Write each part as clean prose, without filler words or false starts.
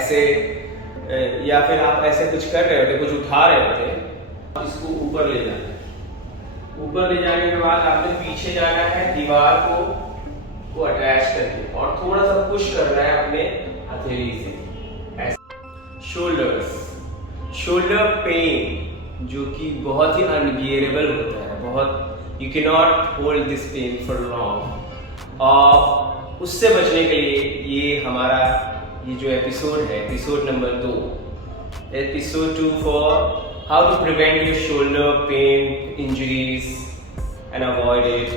ऐसे या फिर आप ऐसे कुछ कर रहे होते, कुछ उठा रहे होते, इसको ऊपर ले जाना है। ऊपर ले जाने के बाद आपने पीछे जाना है, दीवार को अटैच करके और थोड़ा सा पुश करना है अपने हथेली से ऐसे। शोल्डर पेन जो कि बहुत ही अनबियरेबल होता है, बहुत you can not hold this pain for long. और उससे बचने के लिए ये हमारा ये जो एपिसोड है, episode number 2, episode 2 for how to prevent your shoulder pain, injuries and avoid it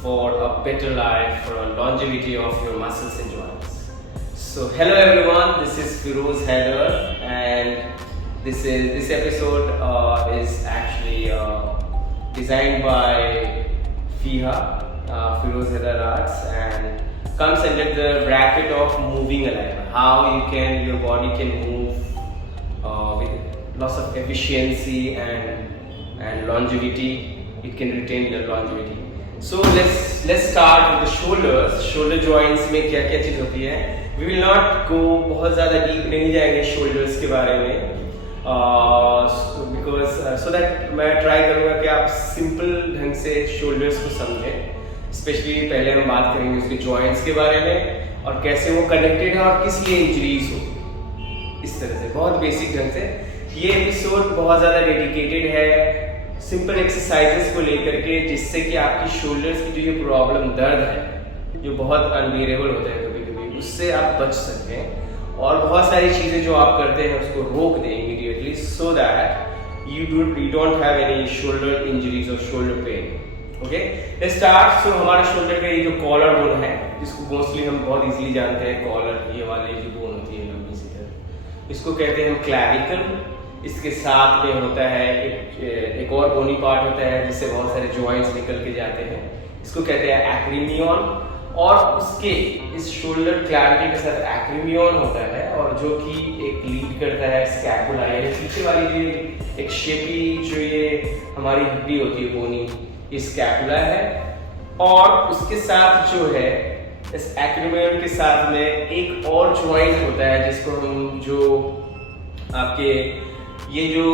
for a better life, for a longevity of your muscles and joints. So hello everyone, this is Firoz Haider and this episode is actually designed by FIHA, Firoz Haider Arts, and comes under the bracket of moving alignment, how your body can move with loss of efficiency and longevity. It can retain the longevity. So let's start with the shoulders. Shoulder joints में क्या क्या चीज होती है? We will not go बहुत ज़्यादा deep नहीं जाएंगे shoulders के बारे में, because so that मैं try करूँगा कि आप simple ढंग से shoulders को समझें. Especially पहले हम बात करेंगे उसके joints के बारे में और कैसे वो connected है और किस लिए injuries हो, इस तरह से बहुत basic ढंग से। ये एपिसोड बहुत ज़्यादा डेडिकेटेड है सिंपल एक्सरसाइजेस को लेकर के, जिससे कि आपकी शोल्डर्स की जो ये प्रॉब्लम, दर्द है जो बहुत अनबियरेबल होता है कभी कभी, उससे आप बच सकते हैं और बहुत सारी चीज़ें जो आप करते हैं उसको रोक दें immediately, so that you don't have any shoulder injuries और shoulder pain. Okay, let's start. So हमारा शोल्डर का ये जो कॉलर बोन है, जिसको मोस्टली हम बहुत इजीली जानते हैं, कॉलर, ये वाली जो बोन होती है लंबी सी तरह, इसको कहते हैं हम क्लैविकल। इसके साथ में होता है एक और बोनी पार्ट होता है जिससे बहुत सारे जॉइंट्स निकल के जाते हैं, इसको कहते हैं एक्रीमियन। और उसके इस शोल्डर क्लैविकल के साथ एक्रीमियन होता है और जो कि एक लीड करता है स्कैपुला, यानी पीछे वाली जो एक शेपी जो ये हमारी हड्डी होती है बोनी, ये स्कैपुला है। और उसके साथ जो है इस एक्रीमियन के साथ में एक और जॉइंट होता है जिसको हम जो आपके ये जो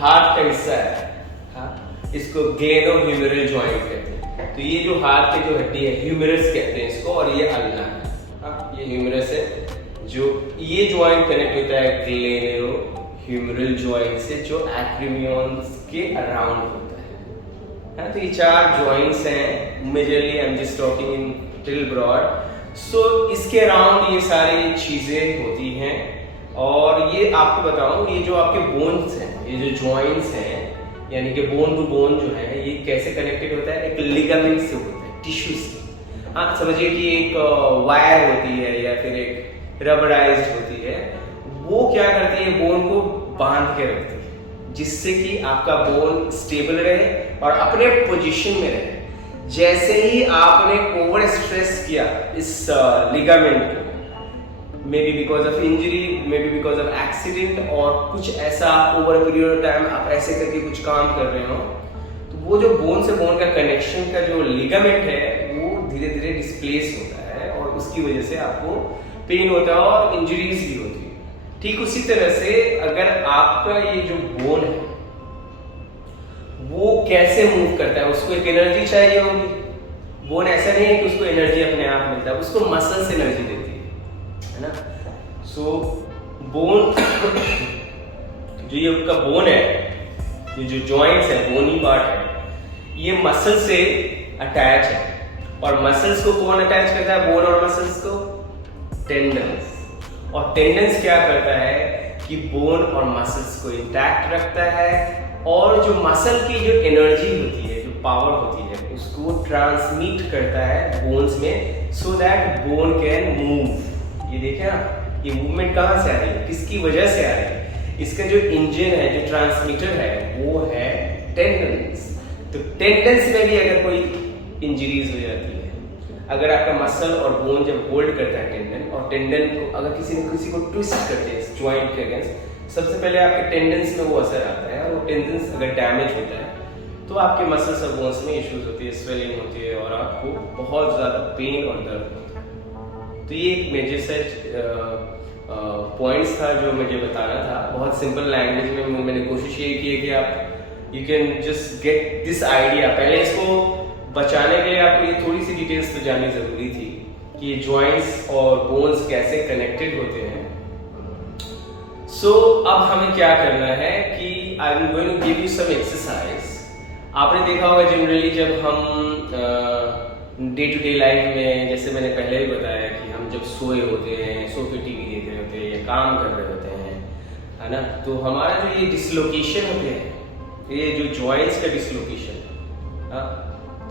हाथ का हिस्सा है, हाँ, इसको ग्लेनोह्यूमेरल जॉइंट कहते हैं। तो ये जो हाथ की जो हड्डी है, ह्यूमेरस कहते हैं इसको, और ये अल्ना है, हाँ, ये ह्यूमेरस है। जो ये जॉइंट कनेक्ट होता है ग्लेनोह्यूमेरल जॉइंट से जो एक्रीमियंस के अराउंड होता है, हाँ। तो ये 4 जॉइंट्स हैं, majorly I am just talking in till broad. So इसके अराउंड ये सारी चीजें होती हैं। और ये आपको बताऊं, ये जो आपके बोन्स हैं, ये जो जॉइंट्स हैं, यानी कि बोन टू बोन जो है, ये कैसे कनेक्टेड होता है? एक लिगामेंट से होता है, टिश्यू से। आप समझिए कि एक वायर होती है या फिर एक रबराइज्ड होती है, वो क्या करती है? बोन को बांध के रखती है, जिससे कि आपका बोन स्टेबल रहे और अपने पोजीशन में रहे। जैसे ही आपने ओवर स्ट्रेस किया इस लिगामेंट को, may be because of injury, may be because of accident, और कुछ ऐसा ओवर पीरियड ऑफ टाइम आप ऐसे करके कुछ काम कर रहे हो, तो वो जो बोन से बोन का कनेक्शन का जो लिगामेंट है वो धीरे धीरे डिस्प्लेस होता है और उसकी वजह से आपको पेन होता है और इंजरीज भी होती है। ठीक उसी तरह से अगर आपका ये जो बोन है वो कैसे मूव करता है, उसको एक एनर्जी चाहिए होगी। बोन ऐसा नहीं है कि उसको एनर्जी अपने आप मिलता है, उसको मसल्स एनर्जी देती है ना। सो बोन जो ये आपका बोन है, ये जो जॉइंट्स है, बोनी पार्ट है, ये मसल से अटैच है। और मसल्स को कौन अटैच करता है? बोन और मसल्स को टेंडन्स। और टेंडन्स क्या करता है कि बोन और मसल्स को इंटैक्ट रखता है और जो मसल की जो एनर्जी होती है, जो पावर होती है, उसको ट्रांसमिट करता है बोन्स में, so that bone can move. ये देखें आप, ये मूवमेंट कहाँ से आ रही है, किसकी वजह से आ रही है? इसका जो इंजन है, जो ट्रांसमीटर है, वो है टेंडन्स। तो टेंडन्स में भी अगर कोई इंजरीज हो जाती है, अगर आपका मसल और बोन जब होल्ड करता है टेंडन, और टेंडन को अगर किसी को ट्विस्ट करते हैं इस जॉइंट के अगेंस्ट, सबसे पहले आपके टेंडन्स में वो असर आता है। और वो टेंडन्स अगर डैमेज होता है तो आपके मसल्स और बोन्स में इश्यूज होती है, स्वेलिंग होती है और आपको बहुत ज़्यादा पेन और दर्द होता है। तो ये एक मेजर सेट पॉइंट्स था जो मुझे बताना था। बहुत सिंपल लैंग्वेज में मैंने कोशिश ये की है कि आप you can just get this idea. पहले इसको बचाने के लिए आपको ये थोड़ी सी डिटेल्स तो जाननी ज़रूरी थी कि ये जॉइंट्स और बोन्स कैसे कनेक्टेड होते हैं। सो अब हमें क्या करना है कि I am going to give you some exercise. आपने देखा होगा जनरली जब हम डे टू डे लाइफ में, जैसे मैंने पहले भी बताया कि हम जब सोए होते हैं, सो के टीवी देख रहे होते हैं या काम कर रहे होते हैं, है ना, तो हमारा जो ये डिसलोकेशन होते हैं, ये जो जॉइंट्स का डिसलोकेशन,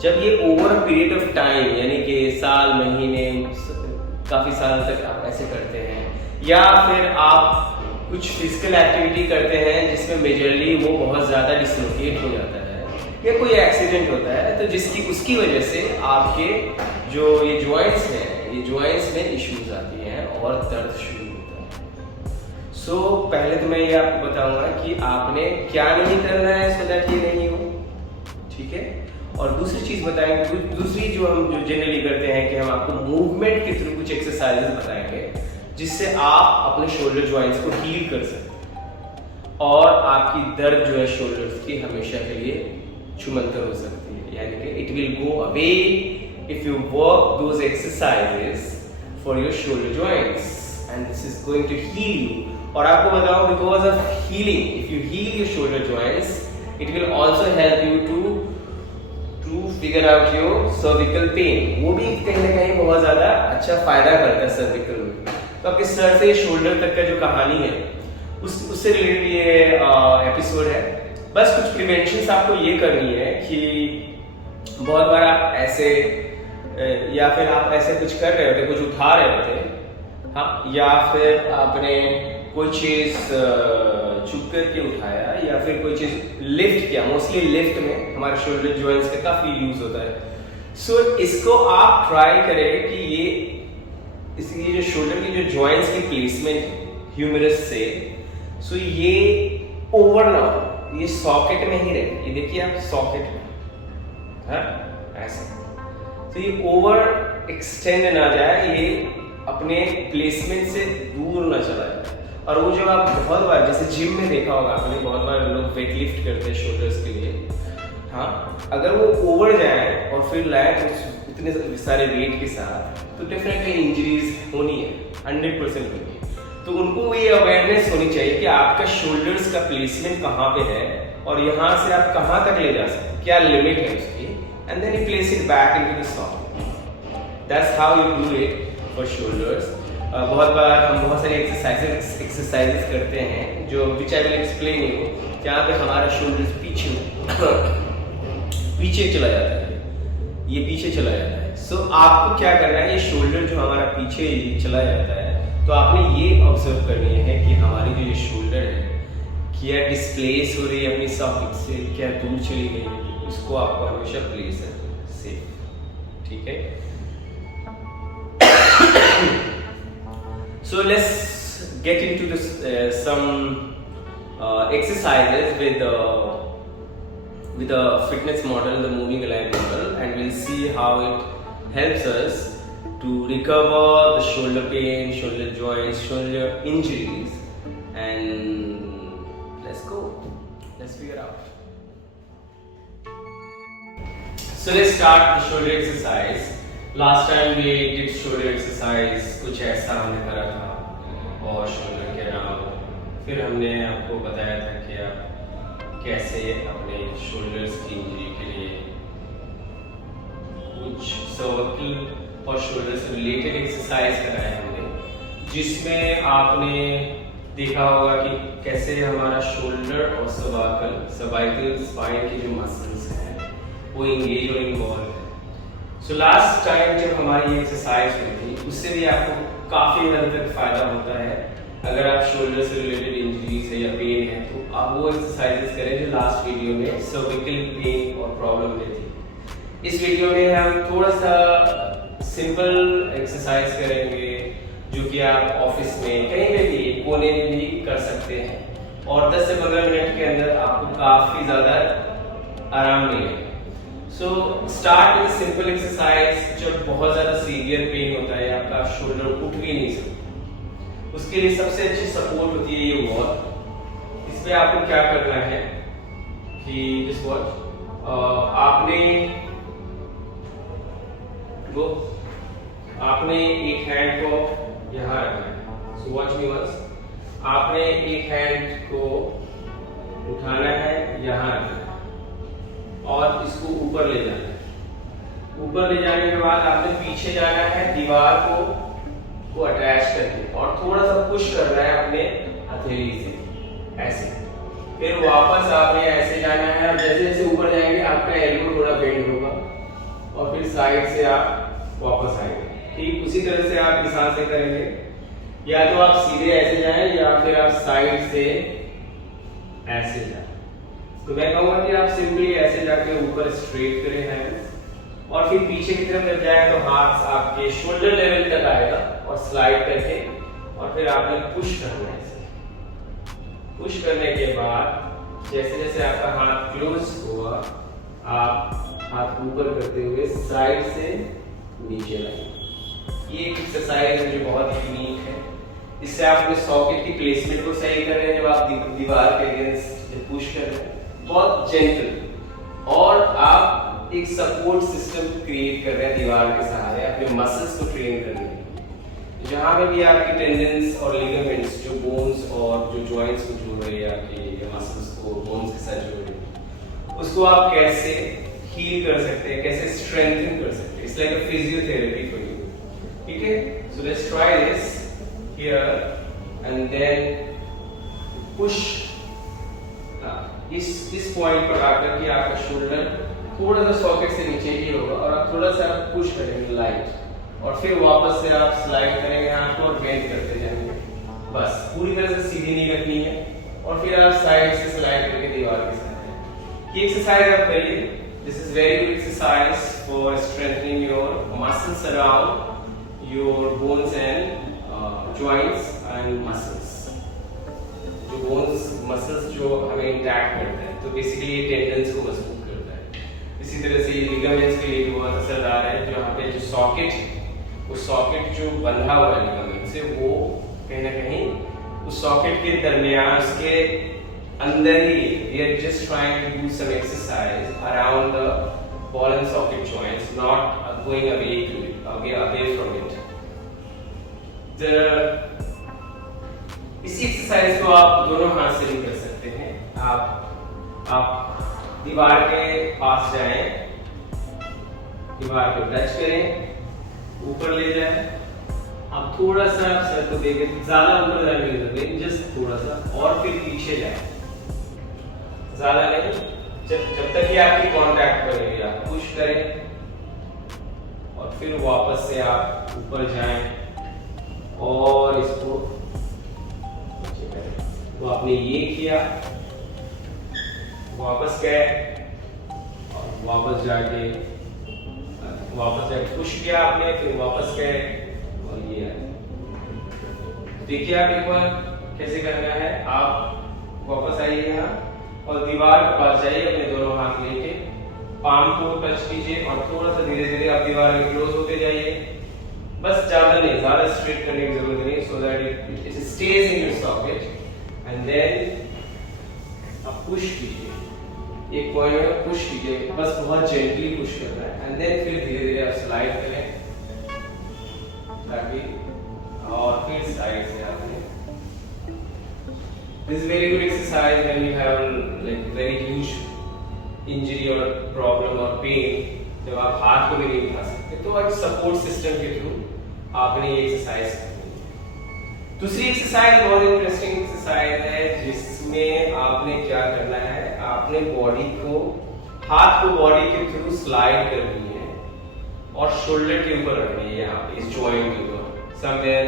जब ये over a period of time, यानी कि साल, महीने, काफी साल तक आप ऐसे करते हैं, या फिर आप कुछ फिजिकल एक्टिविटी करते हैं जिसमें मेजरली वो बहुत ज्यादा डिसलोकेट हो जाता है, या कोई एक्सीडेंट होता है, तो जिसकी उसकी वजह से आपके जो ये जॉइंट्स हैं, ये जॉइंट्स में इश्यूज आती हैं और दर्द शुरू होता है। सो पहले तो मैं ये आपको बताऊंगा कि आपने क्या नहीं करना है सो दैट ये नहीं हो, ठीक है। और दूसरी चीज बताएंगे, दूसरी जो हम जो जनरली करते हैं कि हम आपको मूवमेंट के थ्रू कुछ एक्सरसाइजेस बताएंगे जिससे आप अपने शोल्डर जॉइंट्स को हील कर सकते हैं और आपकी दर्द जो है शोल्डर्स की हमेशा के लिए छुमंतर हो सकती है, यानी कि it will go away if you work those exercises for your shoulder joints and this is going to heal you. और आपको बताऊं, because of healing, if you heal your shoulder joints it will also help you to figure out your cervical pain. वो भी कहीं ना कहीं बहुत ज्यादा अच्छा फायदा करता है सर्विकल में। तो आपके सर से शोल्डर तक का जो कहानी है उससे रिलेटेड ये एपिसोड है। बस कुछ प्रिवेंशंस आपको ये करनी है कि बहुत बार आप ऐसे या फिर आप ऐसे कुछ कर रहे होते, कुछ उठा रहे होते, हाँ, या फिर आपने कोई चीज झुक करके उठाया या फिर कोई चीज लिफ्ट किया। मोस्टली लिफ्ट में हमारे शोल्डर जॉइंट्स का काफी यूज होता है। सो इसको आप ट्राई करें कि ये इसकी जो शोल्डर की जो जॉइंट्स की प्लेसमेंट ह्यूमरस से, सो ये ओवर ना हो, ये सॉकेट में ही रहे। ये देखिए आप सॉकेट में, हाँ, ऐसे, तो ये ओवर एक्सटेंड ना जाए, ये अपने प्लेसमेंट से दूर ना चला जाए। और वो जब आप बहुत बार, जैसे जिम में देखा होगा आपने, बहुत बार लोग वेट लिफ्ट करते हैं शोल्डर्स के लिए, हाँ, अगर वो ओवर जाए और फिर लाए इतने सारे वेट के साथ, तो डेफिनेटली इंजरीज होनी है, 100% होनी है। तो उनको ये अवेयरनेस होनी चाहिए कि आपका शोल्डर्स का प्लेसमेंट कहाँ पे है और यहाँ से आप कहाँ तक ले जा सकते हैं, क्या लिमिट है उसकी, and then you place it back into the socket. That's how you do it for shoulders. बहुत बार हम बहुत सारी एक्सरसाइजेस करते हैं जो which I will explain you, जहाँ पे हमारा शोल्डर्स पीछे चला जाता है, ये पीछे चला जाता है। सो आपको क्या करना है, ये शोल्डर जो हमारा पीछे चला जाता है, तो आपने ये ऑब्जर्व करनी है कि हमारी जो ये शोल्डर है क्या डिस्प्लेस हो रही है अपनी सॉकेट से, क्या दूर चली गई है, इसको आपको हमेशा प्लेस है सेफ, ठीक है। So let's get into this some exercises with a fitness model, the moving alive model, and we'll see how it helps us to recover the shoulder pain, shoulder joints, shoulder injuries, and let's go. Let's figure out. So let's start the shoulder exercise. Last time we did shoulder exercise, कुछ ऐसा हमने करा था और shoulder के नाम, फिर हमने आपको बताया था कि आप कैसे अपने शोल्डर्स की इंजरी के लिए कुछ सर्विकल और शोल्डर से रिलेटेड एक्सरसाइज कराए हमने, जिसमें आपने देखा होगा कि कैसे हमारा शोल्डर और सर्वाइकल स्पाइन के जो मसल्स हैं वो इंगेज और इन्वॉल्व है। सो लास्ट टाइम जब हमारी ये एक्सरसाइज हुई थी, उससे भी आपको काफी हद तक फायदा होता है। अगर आप शोल्डर से रिलेटेड इंजरीज है या पेन है, तो आप वो एक्सरसाइजेस करें जो लास्ट वीडियो में सर्विकल पेन और प्रॉब्लम में थी। इस वीडियो में हम थोड़ा सा सिंपल एक्सरसाइज करेंगे जो कि आप ऑफिस में कहीं पे भी कोने में भी कर सकते हैं और 10 से 15 मिनट के अंदर आपको काफी ज्यादा आराम मिलेगा। So start with simple exercise. जब बहुत ज्यादा सीवियर पेन होता है, आपका शोल्डर उठ भी नहीं सकता, उसके लिए सबसे अच्छी सपोर्ट होती है ये वॉल। इसमें आपको क्या करना है कि दिस वॉच आपने एक हैंड को यहाँ रखना है। So watch me once. आपने एक हैंड को उठाना है, यहाँ रखना है और इसको ऊपर ले जाना है। ऊपर ले जाने के बाद आपने पीछे जाना है दीवार को अटैच करके और थोड़ा सा पुश करना है अपने हथेली से ऐसे। फिर वापस आपने ऐसे जाना है और जैसे जैसे ऊपर जाएंगे आपका एल्बो थोड़ा बेंड होगा और फिर साइड से आप वापस आएंगे। ठीक उसी तरह से आप निशान से करेंगे, या तो आप सीधे ऐसे जाएं या फिर आप साइड से ऐसे जाएं। तो मैं कहूँगा कि आप सिंपली ऐसे जाके ऊपर स्ट्रेट करें हैंड्स और फिर पीछे की तरफ जब जाए तो हाथ आपके शोल्डर लेवल तक आएगा और स्लाइड करके और फिर आपने पुश करना है। पुश करने के बाद जैसे जैसे आपका हाथ क्लोज हुआ आप हाथ ऊपर करते हुए साइड से नीचे लाएंगे। ये एक एक्सरसाइज है जो बहुत यूनिक है। इससे आप अपने सॉकेट की प्लेसमेंट को सही कर रहे हैं जब आप दीवार के अगेंस्ट पुश कर रहे हैं, बहुत जेंटल, और आप एक सपोर्ट सिस्टम क्रिएट कर रहे हैं दीवार के सहारे अपने मसल्स को ट्रेन करने के लिए। जहां पे भी आपकी टेंडन्स और लिगामेंट्स जो बोन्स और जो जॉइंट्स को जोड़ रहे हैं, आपके मसल्स को बोन्स के साथ जोड़ रहे हैं, उसको आप कैसे हील कर सकते हैं, कैसे स्ट्रेंथन कर सकते हैं। It's like a physiotherapy for you. ठीक है, so let's try this here and then push. इस पॉइंट पर आकर के आपका शोल्डर थोड़ा सा सॉकेट से नीचे ही होगा और आप थोड़ा सा पुश करेंगे लाइट और फिर वापस से आप स्लाइड करेंगे हाथ को और बेंड करते जाएंगे। बस पूरी तरह से सीधी नहीं रखनी है और फिर आप साइड से स्लाइड करके दीवार के साथ ये एक्सरसाइज आप करिए। This is very good exercise for strengthening your muscles around your bones and joints and muscles. जो बोन्स मसल्स जो हमें इंटैक्ट करते हैं, तो बेसिकली ये टेंडन्स को मजबूत करता है। इसी तरह से ये लिगामेंट्स के लिए बहुत असरदार है। जो यहाँ पे जो सॉकेट जो बंधा हुआ है लिगामेंट से, वो कहीं ना कहीं उस सॉकेट के दरमियान, उसके अंदर ही we are just trying to do some exercise around the ball and socket joints, not going away to it, away from it. इसी एक्सरसाइज को आप दोनों हाथ से भी कर सकते हैं। आप दीवार के पास जाएं, दीवार को टच करें, ऊपर ले जाएं। आप थोड़ा सा सर को देके, ज्यादा ऊपर जाने की जरूरत नहीं, जस्ट थोड़ा सा, और फिर पीछे जाएं, ज्यादा नहीं। जब तक ये आपकी कांटेक्ट करेगी आप पुश करें और फिर वापस से आप ऊपर जाएं और इसको, तो आपने ये किया, वापस गए और वापस जाके पुश किया आपने, फिर वापस गए और ये आया। देखिए आप एक बार कैसे करना है। आप वापस आइए यहाँ और दीवार के पास जाइए, अपने दोनों हाथ लेके पाम को टच कीजिए और थोड़ा सा धीरे धीरे आप दीवार में क्लोज होते जाइए। बस ज्यादा नहीं, ज्यादा स्ट्रेट करने की जरूरत नहीं, so that it stays in your socket. And then आप पुश कीजिए, एक पॉइंट में पुश कीजिए, बस बहुत जेंटली पुश करना है। एंड देन फिर धीरे धीरे आप स्लाइड करें ताकि, और फिर साइड से आपने। This is very good exercise when you have like very huge injury or problem or pain, जब आप हाथ को भी नहीं उठा सकते, तो एक सपोर्ट सिस्टम के थ्रू आपने ये एक्सरसाइज करनी है। दूसरी एक्सरसाइज बहुत इंटरेस्टिंग एक्सरसाइज है, जिसमें आपने क्या करना है, आपने हाथ को बॉडी के थ्रू स्लाइड करनी है और शोल्डर के ऊपर रखनी है, यहाँ पे इस जॉइंट के ऊपर, समवेयर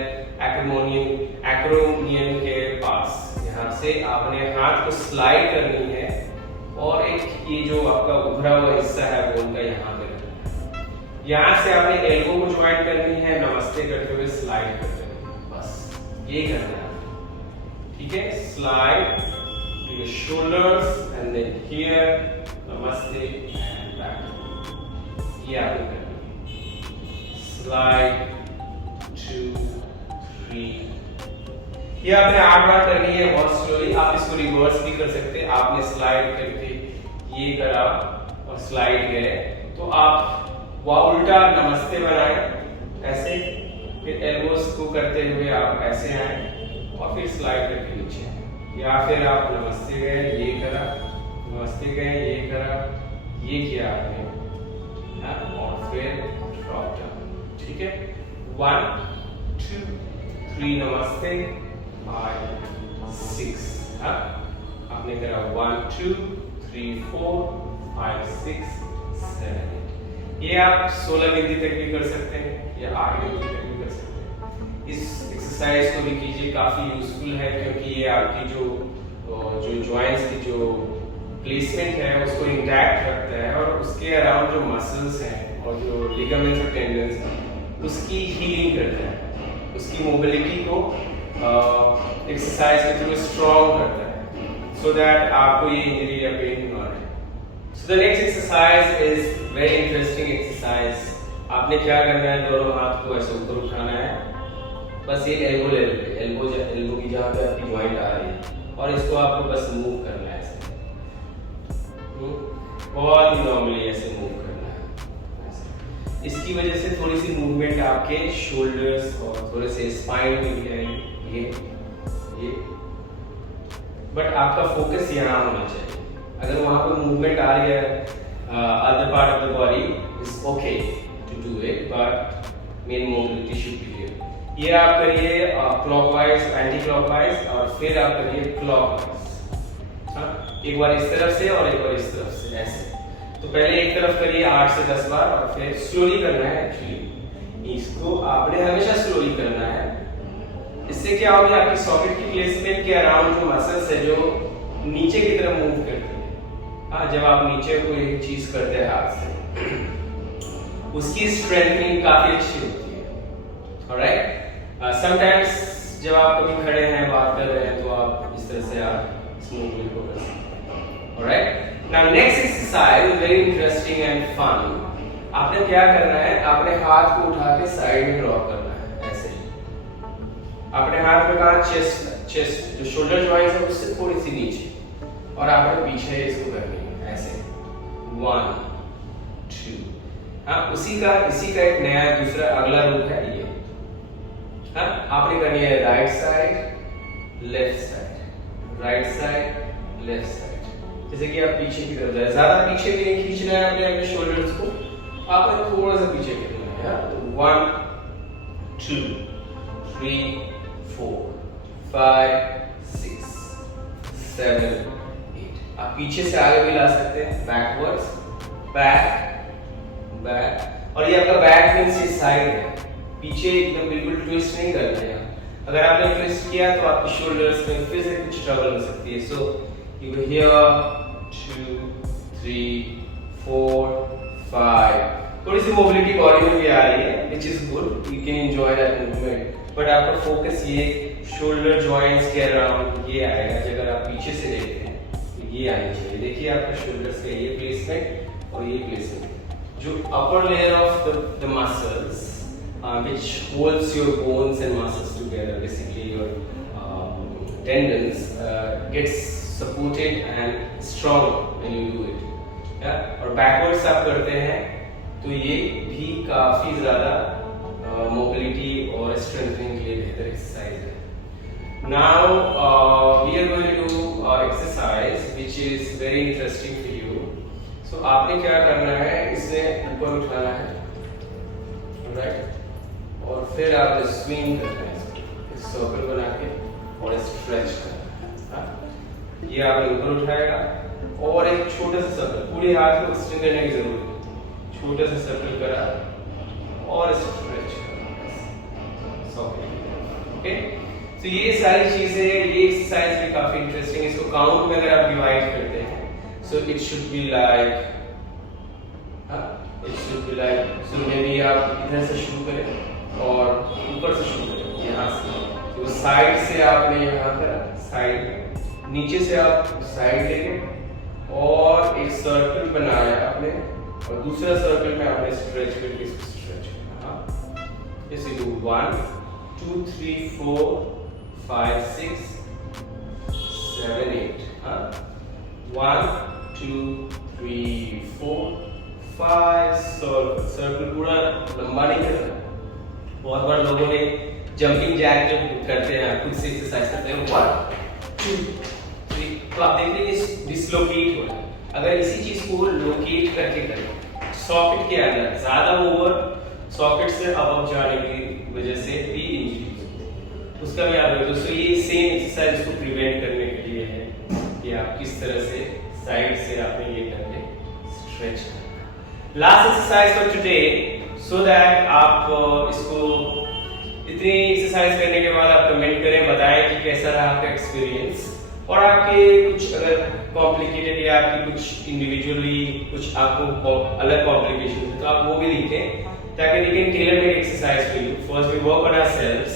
एक्रोमियन के पास। यहाँ से आपने हाथ को स्लाइड करनी है और एक ये जो आपका उभरा हुआ हिस्सा है बोन का, यहाँ पे रखना है। यहाँ से आपने एल्बो को ज्वाइन करनी है, नमस्ते करते हुए स्लाइड करते हुए, बस ये करना है। ठीक है, slide to your shoulders and then here, नमस्ते एंड बैक। ये आपने करना है। स्लाइड 2 3 ये आपने 8 बार करनी है बहुत स्लोली। आप इसको रिवर्स भी कर सकते हैं। आपने स्लाइड करके ये करा और स्लाइड गए, तो आप वह उल्टा नमस्ते बनाए ऐसे, फिर एल्बोस को करते हुए आप ऐसे आए और फिर स्लाइड करके नीचे आए, या फिर आप नमस्ते गए ये करा, नमस्ते गए ये करा, ये किया आपने और फिर ड्रॉप डाउन। ठीक है, 1 2 3 नमस्ते 5 6। आपने करा 1 2 3 4 5 6 7 8। ये आप 16 गिनती तक भी कर सकते हैं या 8 गिनती तक भी कर सकते हैं। इस एक्सरसाइज को भी कीजिए, काफी यूजफुल है, क्योंकि ये आपकी जो जॉइंट्स की जो प्लेसमेंट है उसको इंटैक्ट रखता है, और उसके अराउंड जो मसल्स हैं और जो लिगामेंट्स और टेंडन्स हैं उसकी हीलिंग करता है, उसकी मोबिलिटी को एक्सरसाइज के थ्रू स्ट्रॉन्ग करता है, सो दैट आपको ये इंजरी या पेन ना रहे। So the next exercise is very interesting exercise. आपने क्या करना है, दोनों हाथ को ऐसे ऊपर उठाना है, बस ये एल्बो लेवल पे, एल्बो की जहाँ पे आपकी जॉइंट आ रही है, और इसको आपको बस मूव करना है ऐसे, बहुत ही नॉर्मली ऐसे मूव करना है। इसकी वजह से थोड़ी सी मूवमेंट आपके शोल्डर्स और थोड़े से स्पाइन में भी आएगी, ये, बट आपका फोकस यहाँ होना चाहिए। अगर वहां पर मूवमेंट आ रही है, other part of the body is okay to do it, but main mobility should be there. ये आप करिए क्लॉकवाइज, एंटी क्लॉकवाइज, और फिर आप करिए क्लॉकवाइज। एक बार इस तरफ से और एक बार इस तरफ से, ऐसे। तो पहले एक तरफ करिए 8 से 10 बार, और फिर स्लोली करना है। एक्चुअली इसको आपने हमेशा स्लोली करना है। इससे क्या होगी, आपकी सॉकेट की प्लेसमेंट के अराउंड जो मसल्स है जो नीचे की तरफ मूव करती है, जब आप नीचे कोई चीज करते हैं हाथ से, उसकी स्ट्रेंथनिंग काफी अच्छी होती है। ऑलराइट, समटाइम्स जब आप कभी खड़े हैं बात कर रहे हैं तो आप इस तरह से आप इस मूवमेंट को कर सकते हैं। Alright, now next exercise very interesting and fun. आपने क्या करना है, आपने हाथ को उठा के साइड में ड्रॉप करना है ऐसे। आपने हाथ में कहा चेस्ट जो शोल्डर जॉइंट है उससे थोड़ी सी नीचे, और आपने पीछे इसको करनी है ऐसे 1 2। इसी का एक नया दूसरा अगला रूप है ये। आपने करनी है right side left side, right side left side. जैसे कि आप पीछे की तरफ जाए, ज्यादा पीछे भी नहीं खींचना है अपने शोल्डर्स को, आपने थोड़ा सा पीछे करना है। 1 2 3 4 5 6 7 8। आप पीछे से आगे भी ला सकते हैं, बैकवर्ड्स, बैक बैक, और ये आपका बैक मींस ये साइड है, पीछे एकदम बिल्कुल ट्विस्ट नहीं करते हैं। अगर आपने ट्विस्ट किया तो आपकी शोल्डर्स में फिर से कुछ ट्रबल हो सकती है। So you go here 2 3 4 5। थोड़ी सी मोबिलिटी बॉडी में भी आ रही है, which is good, you can enjoy that movement, but आपका फोकस ये शोल्डर जॉइंट्स के अराउंड ये आएगा। अगर आप पीछे से देखते हैं तो ये आनी चाहिए। देखिए आपका शोल्डर्स का ये प्लेसमेंट और ये प्लेसमेंट, जो upper layer of the muscles which holds your bones and muscles together, basically your tendons gets supported and strong when you do it. Yeah? और backwards आप करते हैं तो ये भी काफी ज्यादा mobility और strengthening के लिए बेहतर एक्सरसाइज है। Now we are going to do exercise which is very interesting for you. So आपने क्या करना है, इसे ऊपर उठाना है, right? और फिर आप स्विंग करना है, इस सर्कल बना के और स्ट्रेच करना है। ये आपने ऊपर उठाएगा और एक छोटा सा सर्कल, पूरे हाथ को स्ट्रेच करने की जरूरत है, छोटा सा सर्कल करा और स्ट्रेच करना सर्कल। ओके, तो ये सारी चीजें, ये एक्सरसाइज भी काफी इंटरेस्टिंग है। इसको काउंट में अगर आप डिवाइड करते हैं, so it should be like, so may be आप इधर से शुरू करें और ऊपर से शुरू करें, यहाँ से। तो साइड से आपने यहाँ करा, साइड, नीचे से आप साइड लेके और एक सर्कल बनाया आपने, और दूसरा सर्कल में आपने स्ट्रेच करके इसको स्ट्रेच करना। जैसे 1 2 3 4 5 6 7 8, हाँ 1 2 3 4 5 सर्कल पूरा लंबा नहीं करना। बहुत बार लोगों ने जंपिंग जैक जब करते हैं खुद से एक्सरसाइज करते हैं 1 2 3, तो आप देख रहे हैं डिसलोकेट हो रहा है। अगर इसी चीज को लोकेट करके करें सॉकेट के अंदर, ज्यादा ओवर सॉकेट से अबव जाने की वजह से भी इंजरी उसका भी आप दोस्तों ये सेम एक्सरसाइज को प्रिवेंट करने के लिए है कि आप किस तरह से साइड से आपने ये करके स्ट्रेच करना। Last exercise for today, so that आप इसको इतनी एक्सरसाइज करने के बाद आप कमेंट करें, बताएं कि कैसा रहा आपका एक्सपीरियंस, और आपके कुछ अगर कॉम्प्लिकेटेड या आपकी कुछ इंडिविजुअली कुछ आपको अलग कॉम्प्लिकेशन है तो आप वो भी लिखें ताकि we can tailor made exercise for you. First we work on ourselves,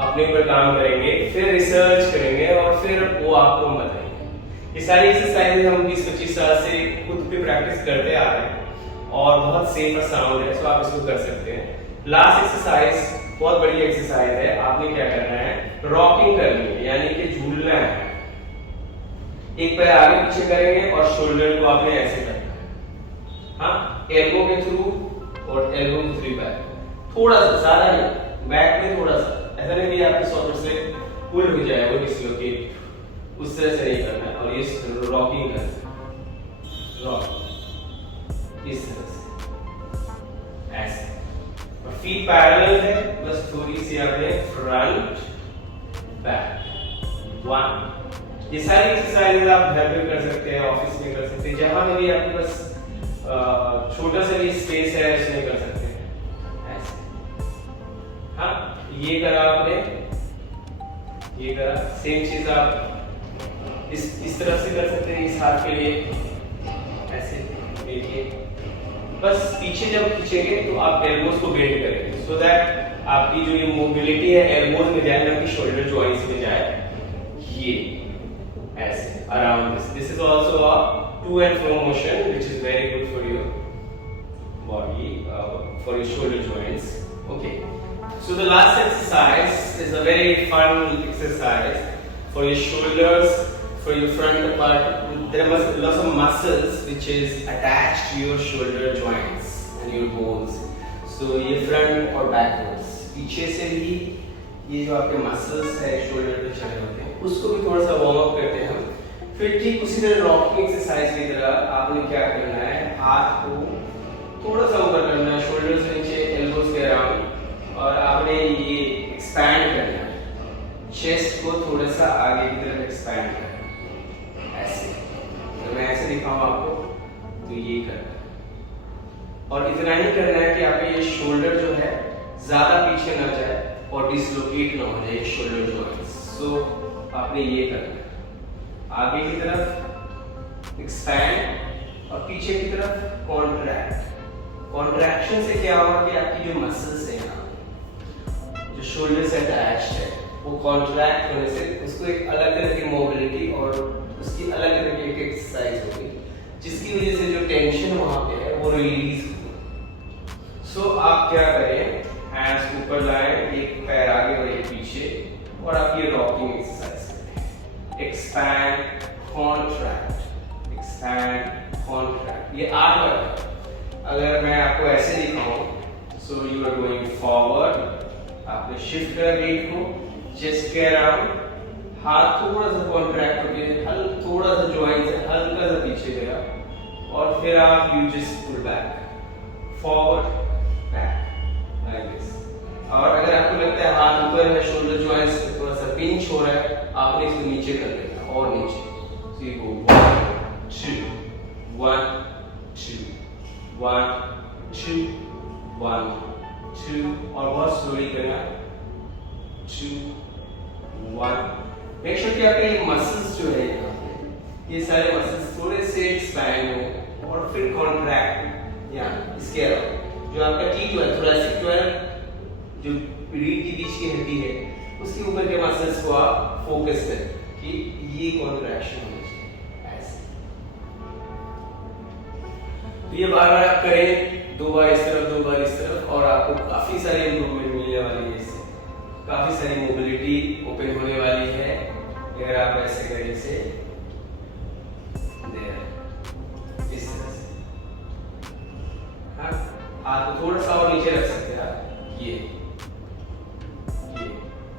अपने ऊपर काम करेंगे, फिर रिसर्च करेंगे और फिर वो आपको बताएंगे। ये सारी एक्सरसाइज हम 20-25 साल से खुद पे प्रैक्टिस करते आ रहे हैं और बहुत सेफ और साउंड है, सो आप इसको कर सकते हैं। लास्ट एक्सरसाइज बहुत बड़ी एक्सरसाइज है, आपने क्या करना है, रॉकिंग करनी है, यानी कि झूलना है। एक पैर आगे पीछे करेंगे और शोल्डर को आपने ऐसे करना है, हाँ एल्बो के थ्रू और एल्बो के थ्रू बैक, थोड़ा सा, ज्यादा नहीं, बैक में थोड़ा सा, ऐसा नहीं कि आपकी सॉकेट से पुल हो जाए वो डिसलोकेट, उस तरह से नहीं करना है। और ये रॉकिंग करना है, रॉक इस तरह से ऐसे, और फीट पैरेलल है, बस थोड़ी सी आपने फ्रंट बैक। 1 ये सारी एक्सरसाइजेज आप घर में कर सकते हैं, ऑफिस में कर सकते हैं, जहां में भी आपके पास छोटा सा भी स्पेस है उसमें कर सकते हैं ऐसे। हाँ ये करा आपने, ये करा, सेम चीज आप इस तरफ से कर सकते हैं, इस हाथ के लिए ऐसे देखिए, बस पीछे जब खींचेंगे तो आप एल्बोज को बेंड करेंगे सो दैट आपकी जो ये मोबिलिटी है एल्बोज में जाए ना कि शोल्डर जॉइंट्स में जाए, ये ऐसे around this is also a to and fro motion which is very good for your body, for your shoulder joints. Okay, so the last exercise is a very fun exercise for your shoulders, for your front part. There are lots of muscles which is attached to your shoulder joints and your bones, so ये front और back bones, पीछे से भी ये जो आपके muscles है shoulder पे चढ़े होते हैं उसको भी थोड़ा सा वार्म अप करते हैं हम। फिर ठीक उसी तरह रॉकिंग एक्सरसाइज की तरह आपने क्या करना है, हाथ को थोड़ा सा ऊपर करना है, शोल्डर से नीचे, एल्बोज के अराउंड, और आपने ये एक्सपैंड करना है, चेस्ट को थोड़ा सा आगे की तरफ एक्सपैंड करना है ऐसे। तो मैं ऐसे दिखाऊं आपको तो ये करना है, और इतना ही करना है कि आपके ये शोल्डर जो है ज्यादा पीछे ना जाए और डिसलोकेट ना हो जाए शोल्डर जॉइंट्स। सो आपने ये करना है, आगे की तरफ एक्सपैंड और पीछे की तरफ कॉन्ट्रैक्ट। कॉन्ट्रैक्शन से क्या होगा कि आपकी जो मसल्स है ना जो शोल्डर से अटैच्ड है वो कॉन्ट्रैक्ट होने से उसको एक अलग तरह की मोबिलिटी और उसकी अलग तरह की एक एक्सरसाइज होगी जिसकी वजह से जो टेंशन वहां पे है वो रिलीज होगी। सो आप क्या करें, हैंड्स ऊपर लाएं, एक पैर आगे और एक पीछे, और आप ये रॉकिंग एक्सरसाइज करें, एक्सपैंड कॉन्ट्रैक्ट, एक्सपैंड कॉन्ट्रैक्ट, ये 8 बार है। अगर मैं आपको ऐसे दिखाऊं, so you are going forward, आपने शिफ्ट कर वेट को, चेस्ट के अराउंड, हाथ थोड़ा सा कॉन्ट्रैक्ट होके थोड़ा सा जॉइंट से हल्का सा पीछे गया, और फिर आप you just pull back, forward back like this. और अगर आपको लगता है हाथ ऊपर है, शोल्डर जॉइंट्स थोड़ा सा पिंच हो रहा है, आपने इसको नीचे कर लेना और नीचे। सो यू गो 1 2 1 2 1 2 1 2, और बहुत स्लोली करना 2 1। मेक श्योर कि आपके ये मसल्स जो है ये सारे मसल्स थोड़े से एक्सपैंड हो और फिर कॉन्ट्रैक्ट, या इसके अलावा जो आपका T12 थोरेसिक 12 जो रीढ़ के बीच की हड्डी है उसके ऊपर के मसल्स को आप फोकस करें कि ये कॉन्ट्रैक्शन होना चाहिए ऐसे। तो ये बार-बार आप करें, 2 बार इस तरफ 2 बार इस तरफ, और आपको काफी सारी इंप्रूवमेंट मिलने वाली है इससे, काफी सारी मोबिलिटी ओपन होने वाली है। अगर आप ऐसे करें इसे इस तरह से, हाँ, हाथ को थोड़ा सा और नीचे रख सकते हैं आप, ये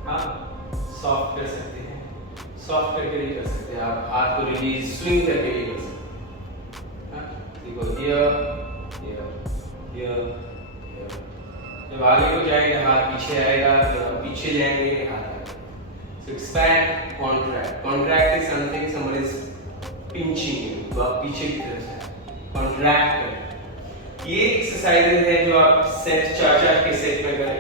हाँ, सॉफ्ट कर सकते हैं, सॉफ्ट करके नहीं कर सकते आप, हाथ को रिलीज स्विंग करके नहीं कर सकते, हाँ, देखो जब आगे को जाएंगे हाथ पीछे आएगा, पीछे जाएंगे हाथ आएगा। So expand, contract. Contract is something someone is pinching you, तो आप पीछे की तरफ से contract करें। ये एक्सरसाइजेज है जो आप सेट चार के सेट में करें।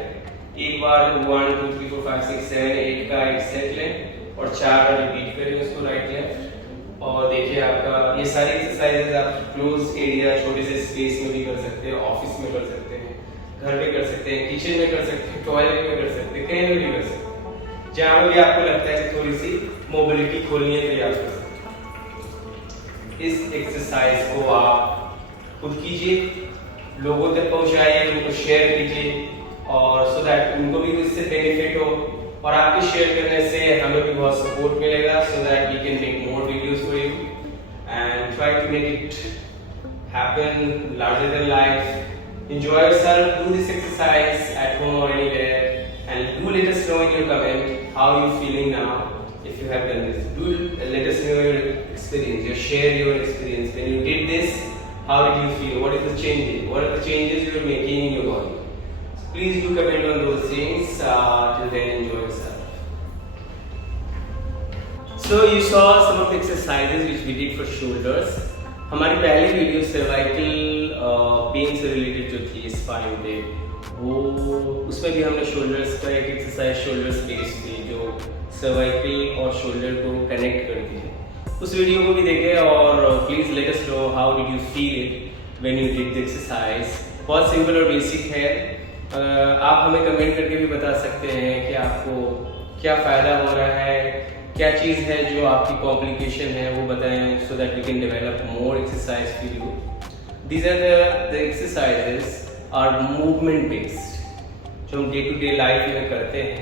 एक बार 1 2 3 4 5 6 7 8 का एक सेट लें और 4 बार रिपीट करें उसको राइट लेफ्ट। और देखिए आपका ये सारी एक्सरसाइजेज आप क्लोज एरिया छोटे से स्पेस में भी कर सकते हैं, ऑफिस में कर सकते हैं, घर में कर सकते हैं, किचन में कर सकते हैं, टॉयलेट में कर सकते हैं, कहीं भी कर सकते हैं, जहां भी आपको लगता है कि थोड़ी सी मोबिलिटी खोलनी है तो आप कर सकते हैं। इस एक्सरसाइज को आप खुद कीजिए, लोगों तक पहुंचाइए, उनको शेयर कीजिए और सो दैट उनको भी इससे बेनिफिट हो और आपके शेयर करने से हमें भी बहुत सपोर्ट मिलेगा, so that we can make more videos for you and try to make it happen larger than life. Enjoy yourself, do this exercise at home or anywhere and do let us know in your comment how you feeling now if you have done this. Do let us know your experience, share your experience. When you did this, how did you feel? What is the changes? What are the changes you are making in your body? So please do comment on those things. Till then, enjoy yourself. So you saw some of the exercises which we did for shoulders. हमारी पहली video cervical pain से related जो थी spine पे, वो उसमें भी हमने शोल्डर्स का एक एक्सरसाइज शोल्डर्स बेस थी जो सर्वाइकल और शोल्डर को कनेक्ट करती है। उस वीडियो को भी देखें और please let us know how did you feel it when you did the exercise. बहुत सिंपल और बेसिक है। आप हमें कमेंट करके भी बता सकते हैं कि आपको क्या फ़ायदा हो रहा है, क्या चीज़ है जो आपकी कॉम्प्लिकेशन है वो बताएं, so that we can develop more exercise for you. These are the exercises are movement based, जो हम डे टू डे लाइफ में करते हैं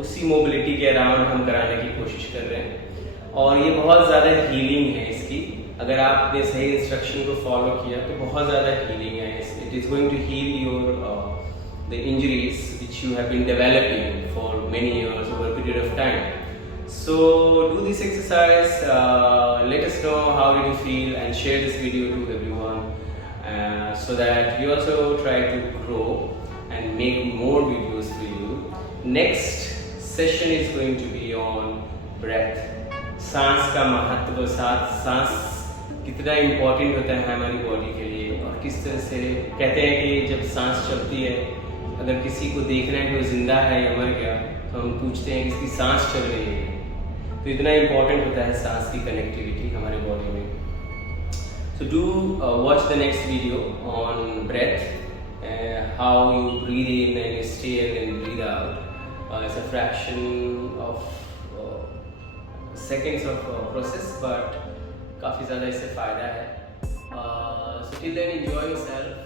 उसी मोबिलिटी के अराउंड हम कराने की कोशिश कर रहे हैं और ये बहुत ज़्यादा हीलिंग है इसकी। अगर आपने सही इंस्ट्रक्शन को फॉलो किया तो बहुत ज़्यादा हीलिंग है। It is going to heal your the injuries which you have been developing for many years over a period of time. So do this exercise, let us know how did you feel and share this video to everyone so that we also try to grow and make more videos for you. Next session is going to be on breath. सांस का महत्व, सांस कितना important होता है हमारी body के लिए और किस तरह से कहते हैं कि जब सांस चलती है, अगर किसी को देखना है कि वो जिंदा है या मर गया तो हम पूछते हैं कि इसकी सांस चल रही है। तो इतना इम्पोर्टेंट होता है सांस की कनेक्टिविटी हमारे बॉडी में। So do watch the next video on breath, how you breathe in and stay and breathe out as a fraction of seconds of process, but काफ़ी ज़्यादा इससे फ़ायदा है। So till then enjoy yourself.